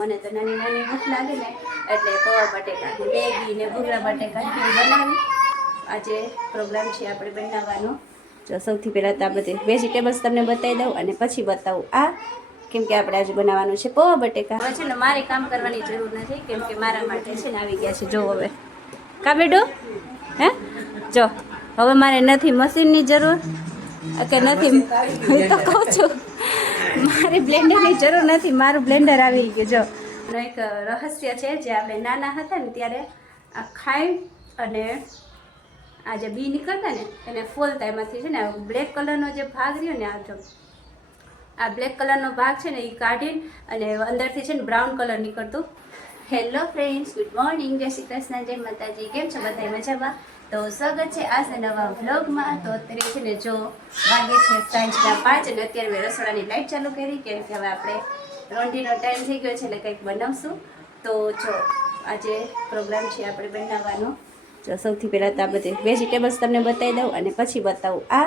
મને તો નાની નાની ભૂખ લાગે ને એટલે પૌવા બટેકા મેગી ને ભૂંગળા બટેકા બનાવી આજે પ્રોગ્રામ છે આપણે બનાવવાનો. જો સૌથી પહેલાં તો આ બધી વેજીટેબલ્સ તમને બતાવી દઉં અને પછી બતાવું આ કેમ કે આપણે આજે બનાવવાનું છે પૌવા બટેકા. હવે છે ને મારે કામ કરવાની જરૂર નથી કેમ કે મારા માટે છે ને આવી ગયા છે. જો હવે કા બેડો હે જો હવે મારે નથી મશીનની જરૂર કે નથી તો કહું છું મારે બ્લેન્ડરની જરૂર નથી. મારું બ્લેન્ડર આવી ગયું. જો એક રહસ્ય છે જે આપણે નાના હતા ને ત્યારે આ ખાઈ અને આ જે બી નીકળતા ને એને ફોલતા એમાંથી છે ને બ્લેક કલરનો જે ભાગ રહ્યો ને આ બ્લેક કલરનો ભાગ છે ને એ કાઢીને અને અંદરથી છે ને બ્રાઉન કલર નીકળતું. હેલો ફ્રેન્ડ્સ, ગુડ મોર્નિંગ, જય શ્રી કૃષ્ણ, જય માતાજી. કેમ છો બધા મજામાં? તો સ્વાગત છે આજના નવા વ્લોગમાં. તો અત્યારે છે ને જો વાગે છે સાંજના 5 અને અત્યારે મેં રસોડાની લાઇટ ચાલુ કરી કેમ કે હવે આપણે રોંઢીનો ટાઈમ થઈ ગયો છે એટલે કંઈક બનાવશું. તો જો આજે પ્રોગ્રામ છે આપણે બનાવવાનો. જો સૌથી પહેલાં તો આ બધી વેજીટેબલ્સ તમને બતાવી દઉં અને પછી બતાવું આ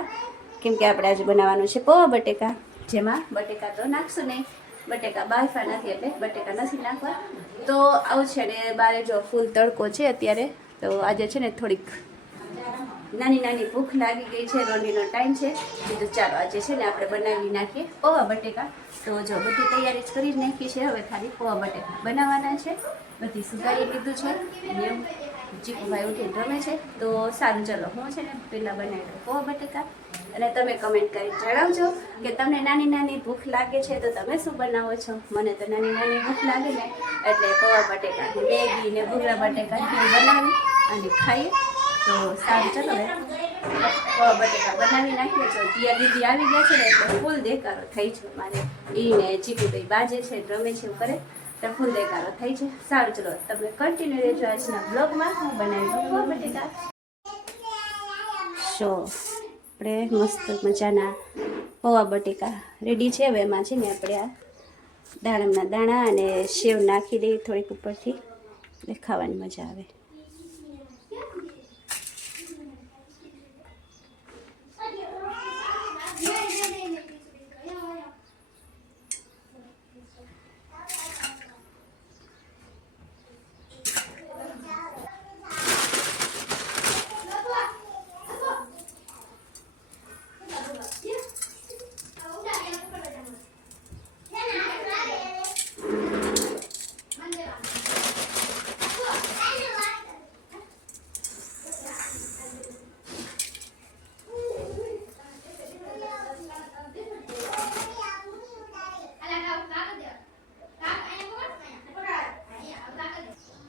કેમ કે આપણે આજે બનાવવાનું છે પૌવા બટેકા. જેમાં બટેકા તો નાખશું નહીં, બટેકા બાફા નથી એટલે બટેકા નથી નાખવા. તો આવું છે ને બારે જો ફૂલ તડકો છે અત્યારે. તો આજે છે ને થોડીક નાની નાની ભૂખ લાગી ગઈ છે, રોંઢીનો ટાઈમ છે. કીધું ચાલો આજે છે ને આપણે બનાવી નાખીએ પૌવા બટેકા. તો જો બધી તૈયારી જ કરી જ નાખી છે. હવે ખાલી પૌવા બટેકા બનાવવાના છે. બધી સુધારી લીધું છે અને ચીકુભાઈ ઉઠીને રમે છે. તો સારું ચલો હું છે ને પહેલાં બનાવી દઉં પૌવા બટેકા અને તમે કમેન્ટ કરી જણાવજો કે તમને નાની નાની ભૂખ લાગે છે તો તમે શું બનાવો છો. મને તો નાની નાની ભૂખ લાગે ને એટલે પૌવા બટેકા મેગી ને ભૂંગળા બટેકા બનાવી અને ખાઈએ. તો સારું ચલો હવે પૌવા બટેકા બનાવી નાખીએ. છો દિયા દીદી આવી ગયા છે ને એટલે ફૂલ દેખારો થઈ છે મારે. એને ચીકુભાઈ બાજે છે, રમે છે, એવું કરે તો ફૂલ દેખારો થઈ છે. સારું ચલો તમે કન્ટિન્યુ રહેજો આજના બ્લોગમાં. હું બનાવી પૌવા બટેકા. શો આપણે મસ્ત મજાના પૌવા બટેકા રેડી છે. હવે એમાં છે ને આપણે આ દાડમના દાણા અને સેવ નાખી દઈએ થોડીક ઉપરથી એટલે ખાવાની મજા આવે.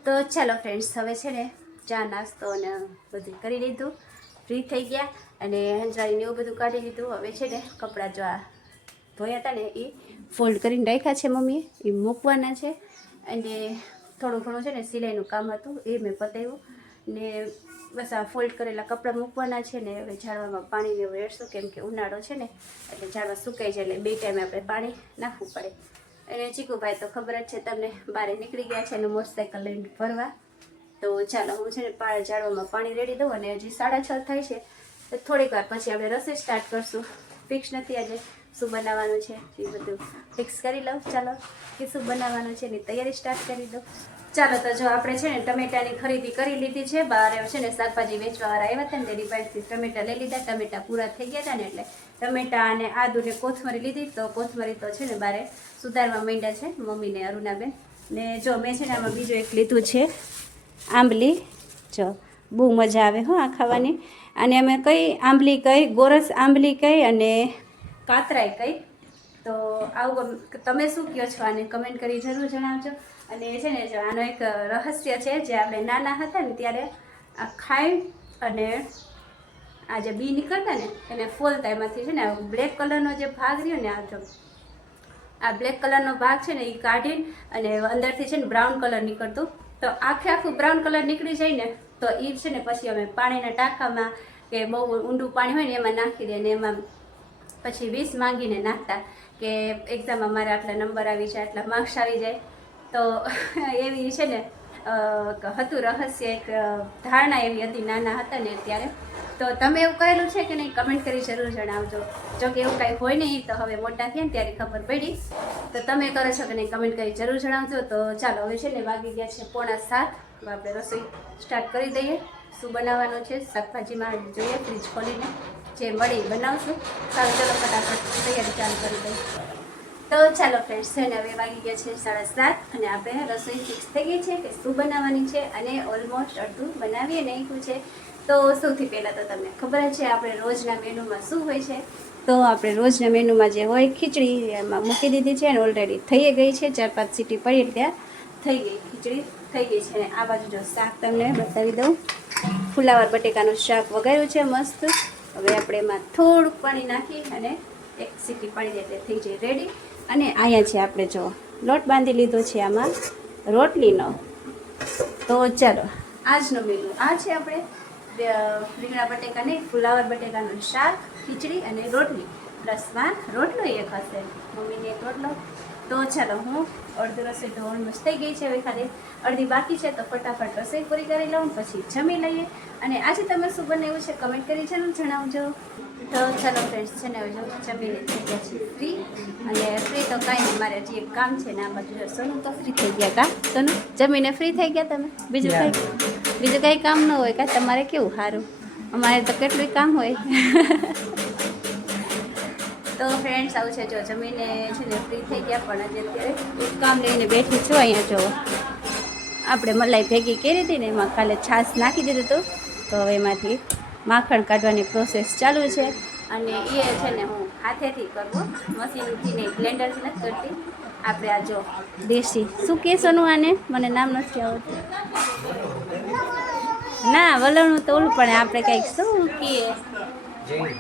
તો ચાલો ફ્રેન્ડ્સ હવે છે ને ચા નાસ્તો અને બધું કરી લીધું, ફ્રી થઈ ગયા અને હંજરાઈને એવું બધું કાઢી લીધું. હવે છે ને કપડાં જો આ ધોયા હતા ને એ ફોલ્ડ કરીને રાખ્યા છે મમ્મીએ, એ મૂકવાના છે. અને થોડું ઘણું છે ને સિલાઈનું કામ હતું એ મેં પતાવ્યું ને બસ આ ફોલ્ડ કરેલા કપડાં મૂકવાના છે ને હવે ઝાડવામાં પાણીને વેડશું કેમ કે ઉનાળો છે ને એટલે ઝાડવા સુકાઈ જાય એટલે 2 ટાઈમે આપણે પાણી નાખવું પડે. અને ચીકુભાઈ તો ખબર જ છે તમને બહાર નીકળી ગયા છે અને મોટરસાઇકલ લઈને ફરવા. તો ચાલો હું છે ને ઝાડવામાં પાણી રેડી દઉં અને હજી 6:30 થાય છે તો થોડીક વાર પછી આપણે રસોઈ સ્ટાર્ટ કરશું. ફિક્સ નથી આજે શું બનાવવાનું છે એ બધું ફિક્સ કરી લઉં. ચાલો કે શું બનાવવાનું છે એની તૈયારી સ્ટાર્ટ કરી દઉં. ચાલો તો જો આપણે છે ને ટમેટાની ખરીદી કરી લીધી છે. બહાર છે ને શાકભાજી વેચવાવાળા આવ્યા હતા ને તેની પાસેથી ટમેટા લઈ લીધા. ટમેટા પૂરા થઈ ગયા હતા ને એટલે ટમેટા અને આદુ ને કોથમરી લીધી. તો કોથમરી તો છે ને બારે સુધારવા માંડ્યા છે મમ્મીને અરુણાબેન. ને જો મેં છે ને આમાં બીજું એક લીધું છે આંબલી. જો બહુ મજા આવે હો આ ખાવાની. અને અમે કઈ આંબલી કઈ, ગોરસ આંબલી કઈ અને કાતરાઈ કઈ. તો આવું તમે શું કહો છો આને કમેન્ટ કરી જરૂર જણાવજો. અને છે ને જો આનો એક રહસ્ય છે જે આપણે નાના હતા ને ત્યારે આ ખાઈ અને આ જે બી નીકળતા ને એને ફોલતા એમાંથી છે ને બ્લેક કલરનો જે ભાગ રહ્યો ને આ બ્લેક કલરનો ભાગ છે ને એ કાઢીને અને અંદરથી છે ને બ્રાઉન કલર નીકળતું. તો આખું બ્રાઉન કલર નીકળી જાય ને તો એ છે ને પછી અમે પાણીના ટાંકામાં કે બહુ ઊંડું પાણી હોય ને એમાં નાખી દઈએ ને એમાં પછી 20 માંગીને નાખતા કે એક્ઝામમાં મારે આટલા નંબર આવી જાય, આટલા માર્ક્સ આવી જાય. તો એવી છે ને હતું રહસ્ય, એક ધારણા એવી હતી નાના હતા ને ત્યારે. તો તમે એવું કરેલું છે કે નહીં, કમેન્ટ કરી જરૂર જણાવજો. જો કે એવું કાંઈ હોય નહીં, તો હવે મોટા થયા ને ત્યારે ખબર પડી. તો તમે કરો છો કે નહીં, કમેન્ટ કરી જરૂર જણાવજો. તો ચાલો હવે છે ને વાગી ગયા છે 6:45. આપણે રસોઈ સ્ટાર્ટ કરી દઈએ. શું બનાવવાનું છે શાકભાજીમાં જોઈએ, ફ્રીજ ખોલીને જે મળી બનાવશું. સારું, ચલો ફટાફટ તૈયારી ચાલુ કરી દઈએ. તો ચાલો ફ્રેન્ડ્સ, છે ને હવે વાગી ગયા છે 7:30 અને આપણે રસોઈ ફિક્સ થઈ ગઈ છે કે શું બનાવવાની છે, અને ઓલમોસ્ટ અડધું બનાવીએ નાખ્યું છે. તો સૌથી પહેલાં તો તમને ખબર જ છે આપણે રોજના મેનુમાં શું હોય છે. તો આપણે રોજના મેનુમાં જે હોય ખીચડી એમાં મૂકી દીધી છે અને ઓલરેડી થઈ ગઈ છે. 4-5 સીટી પડી ત્યાં થઈ ગઈ, ખીચડી થઈ ગઈ છે. અને આ બાજુ જો શાક તમને બતાવી દઉં, ફુલાવર બટેકાનું શાક વઘાર્યું છે મસ્ત. હવે આપણે એમાં થોડુંક પાણી નાખી અને 1 સીટી પાણી દે થઈ જાય રેડી. અને અહીંયા છે આપણે જો લોટ બાંધી લીધો છે આમાં રોટલીનો. તો ચાલો આજનો મેનુ આ છે. આપણે રીંગણા બટેકા નહીં, ફુલાવર બટેકાનું શાક, ખીચડી અને રોટલી, પ્લસ રોટલો એક હશે, મમ્મીને એક રોટલો. તો ચાલો હું અડધી રસોઈ તો ઓલમોસ્ટ થઈ ગઈ છે, હવે ખાલી અડધી બાકી છે. તો ફટાફટ રસોઈ પૂરી કરી લઉં, પછી જમી લઈએ. અને આજે તમે શું બનાવ્યું છે કમેન્ટ કરી જરૂર જણાવજો. તો ચાલો ફ્રેન્ડ્સ, છે ને હવે જો જમીને થઈ ગયા છે ફ્રી. અને ફ્રી તો કાંઈ નહીં, મારે હજી એક કામ છે ને આ બાજુ સોનું તો ફ્રી થઈ ગયા. કા સોનું જમીને ફ્રી થઈ ગયા તમે? બીજું કાંઈ કામ ન હોય કાં? તમારે કેવું સારું, અમારે તો કેટલું કામ હોય. તો ફ્રેન્ડ્સ આવું છે, જો જમીને છે ને ફ્રી થઈ ગયા. પણ આજે અત્યારે એક કામ લઈને બેઠી છું. અહીંયા જો આપણે મલાઈ ભેગી કરી હતી ને, એમાં કાલે છાશ નાખી દીધું હતું. તો હવે એમાંથી માખણ કાઢવાની પ્રોસેસ ચાલુ છે. અને એ છે ને હું હાથેથી કરવું, મશીનથી નહીં, બ્લેન્ડરથી નથી કરતી. આપણે આ જો દેશી શું કહેશોનું આને, મને નામ નથી આવડતું. ના વલણું તો ઓલું, પણ આપણે કંઈક શું કહીએ, ઝેણી.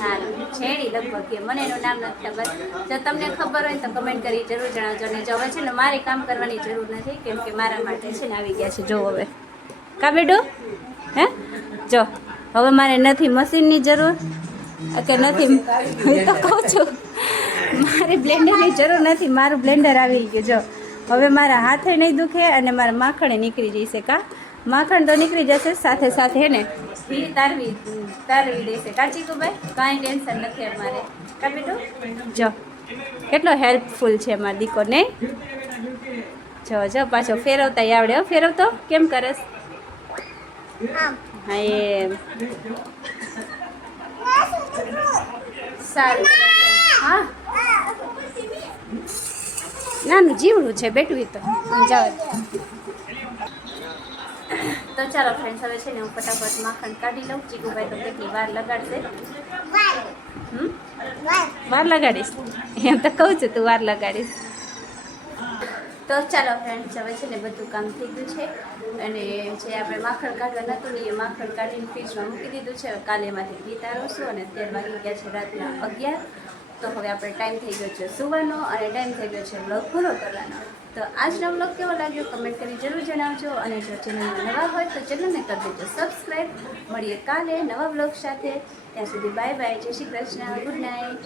સારું, ઝેણી લગભગ કે, મને એનું નામ નથી ખબર. જો તમને ખબર હોય તો કમેન્ટ કરી જરૂર જણાવજો. ને જો હવે છે ને મારે કામ કરવાની જરૂર નથી, કેમ કે મારા માટે છે ને આવી ગયા છે. જો હવે કા બેડો હે, જો હવે મારે નથી મશીનની જરૂર કે નથી, હું તો કહું છું મારે બ્લેન્ડરની જરૂર નથી. મારું બ્લેન્ડર આવી ગયું. જો હવે મારા હાથે નહીં દુખે અને મારા માખણે નીકળી જશે. કા માખણ તો નીકળી જશે, સાથે સાથે હે ને ઘી તારવી દેશે. કાચી તું ભાઈ કાંઈ ટેન્શન નથી અમારે. કા બેટું જો કેટલો હેલ્પફુલ છે અમારા દીકો ને. જો પાછો ફેરવતા આવડે હો. ફેરવતો કેમ કરસ? હા એમ સારું. હા નાનું જીવડું છે બેટું, તો જાવ. તો ચાલો ફ્રેન્ડ્સ, હવે છે ને હું ફટાફટ માખણ કાઢી લઉં. ચીકુભાઈ તો કેટલી વાર લગાડશે. વાર લગાડીશ એમ તો કહું છું, તું વાર લગાડીશ. તો ચાલો ફ્રેન્ડ્સ, હવે છે ને બધું કામ થઈ ગયું છે. અને જે આપણે માખણ કાઢવા નહોતું ને એ માખણ કાઢીને ફ્રીજમાં મૂકી દીધું છે. કાલે એમાંથી ઘી તારવશું. અને 13 વાગી ગયા છે રાતના 11. તો હવે આપણે ટાઈમ થઈ ગયો છે સુવાનો અને ટાઈમ થઈ ગયો છે બ્લોગ પૂરો કરવાનો. તો આજનો બ્લોગ કેવો લાગ્યો કમેન્ટ કરી જરૂર જણાવજો. અને જો ચેનલમાં નવા હોય તો ચેનલને કરી દેજો સબસ્ક્રાઈબ. મળીએ કાલે નવા બ્લોગ સાથે. ત્યાં સુધી બાય બાય, જય શ્રી કૃષ્ણ, ગુડ નાઇટ.